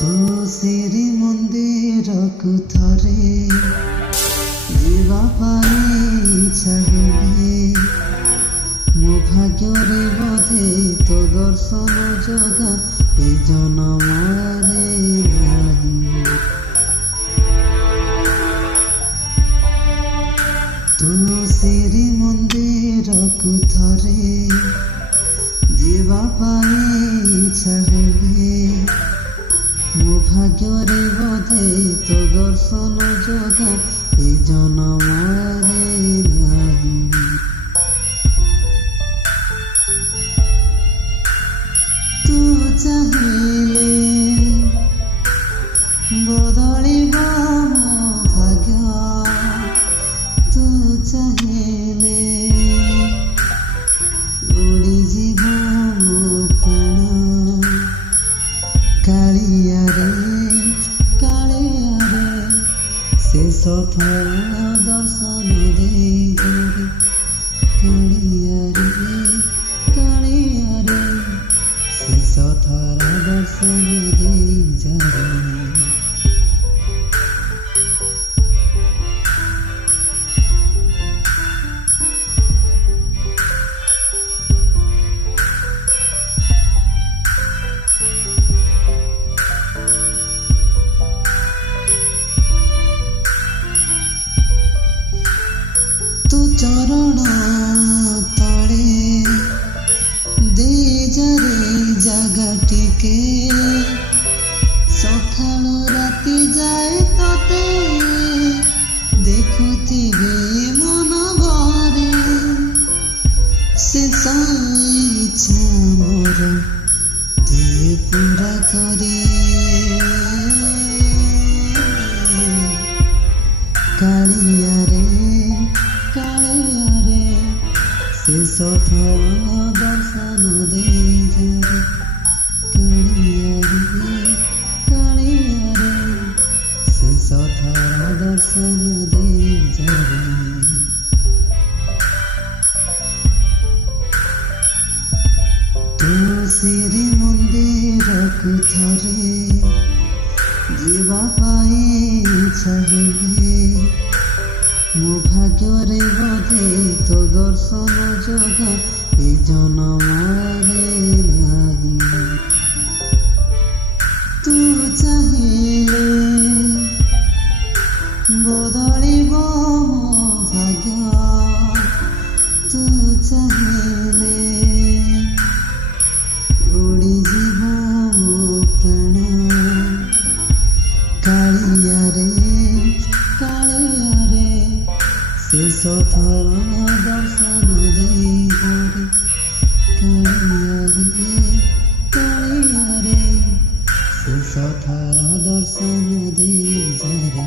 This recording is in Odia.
ତୋ ଶ୍ରୀମନ୍ଦିରକୁ ଥରେ ଯିବା ପାଇଁ ଇଚ୍ଛା ହୁଏ। ମୋ ଭାଗ୍ୟରେ ବୋଧେ ତୋ ଦର୍ଶନ ଜଗା ଏ ଜନମରେ ନାହିଁ। ତୋ ଶ୍ରୀମନ୍ଦିରକୁ ଥରେ ଯିବା ପାଇଁ ଇଚ୍ଛା ହୁଏ। ମୋ ଭାଗ୍ୟରେ ବୋଧେ ତୋ ଦର୍ଶନ ଜଗା ଏ ଜନମରେ ନାହିଁ। ତୁ ଚାହିଁଲେ ବଦଳିବ ମୋ ଭାଗ୍ୟ। ତୁ ଚାହିଁଲେ ଉଡ଼ିଯିବ ମୋ ପ୍ରାଣ। କାଳିଆରେ କାଳିଆରେ ଶେଷ ଥର ଦର୍ଶନ ଦେଇଯାରେ। କାଳିଆରେ କାଳିଆରେ ଶେଷ ଥର ଦର୍ଶନ ଦେଇଯାରେ। ତୁ ଚରଣ ତଳେ ଦେଇଯାରେ ଜାଗା ଟିକେ। ସକାଳ ରାତି ଯାଏ ତତେ ଦେଖୁଥିବେ ମନ ଭରେ। ଶେଷ ଇଚ୍ଛା ମୋର ଦେ ପୁରା କରି। କାଳିଆରେ କାଳିଆରେ ଶେଷ ଥର ଦର୍ଶନ ଦେଇଯାରେ। କାଳିଆରେ କାଳିଆରେ ଶେଷ ଥର ଦର୍ଶନ ଦେଇଯାରେ। ତୋ ଶ୍ରୀମନ୍ଦିରକୁ ଥରେ ଯିବା ପାଇଁ ଇଚ୍ଛା ହୁଏ। ମୋ ଭାଗ୍ୟରେ ବୋଧେ ତୋ ଦର୍ଶନ ଜଗା ଏ ଜନମରେ ନାହିଁ। ତୁ ଚାହିଁଲେ ବଦଳିବ ମୋ ଭାଗ୍ୟ। ତୁ ଚାହିଁଲେ ଉଡ଼ିଯିବ ମୋ ପ୍ରାଣ। କାଳିଆରେ କାଳିଆରେ ଶେଷ ଥର ଦର୍ଶନ ଦେଇଯାରେ। କାଳିଆରେ କାଳିଆରେ ଶେଷ ଥର ଦର୍ଶନ ଦେଇଯାରେ।